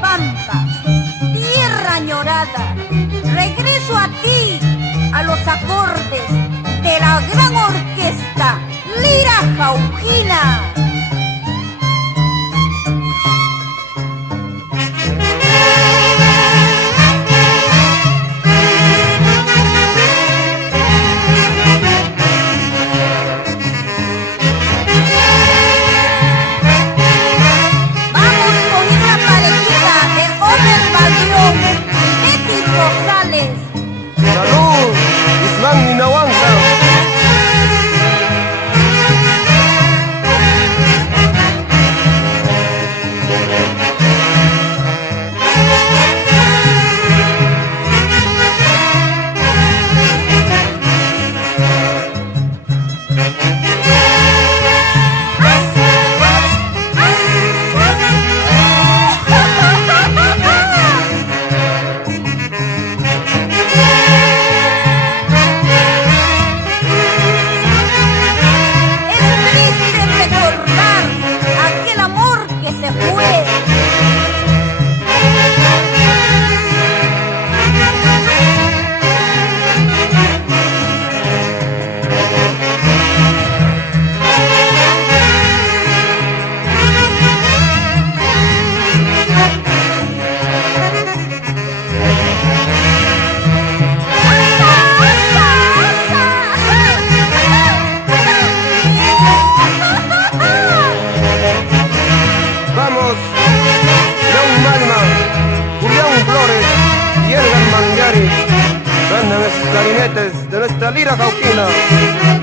pampa, tierra añorada, regreso a ti, a los acordes de la gran orquesta Lira Jauquina. Salud, Ismán Minahuanca. Vamos, John Magma, Julián Flores y Edgar Mangiari, son los clarinetes de nuestra Lira Jauquina.